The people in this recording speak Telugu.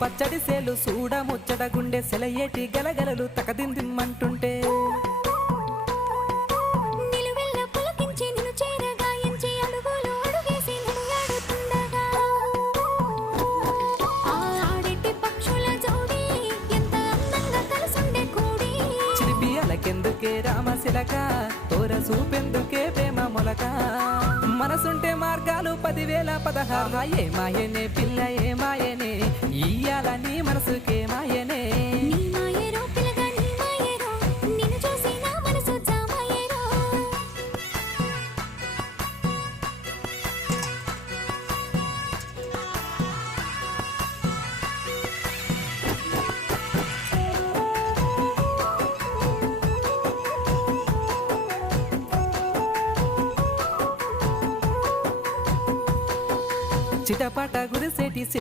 పచ్చడి సేలు సూడ ముచ్చట గుండె సెలయేటి గలగలలు తకదిందిమ్మంటుంటే చిరిపియలకెందుకే రామశిలక తోర సూపెందుకే ప్రేమ మొలక మనసుంటే మార్గాలు 10,016 ఏ మాయనే పిల్ల ఏ మాయనే ఇయ్యాల నీ మనసుకే మాయనే చిటపట గురిసేటి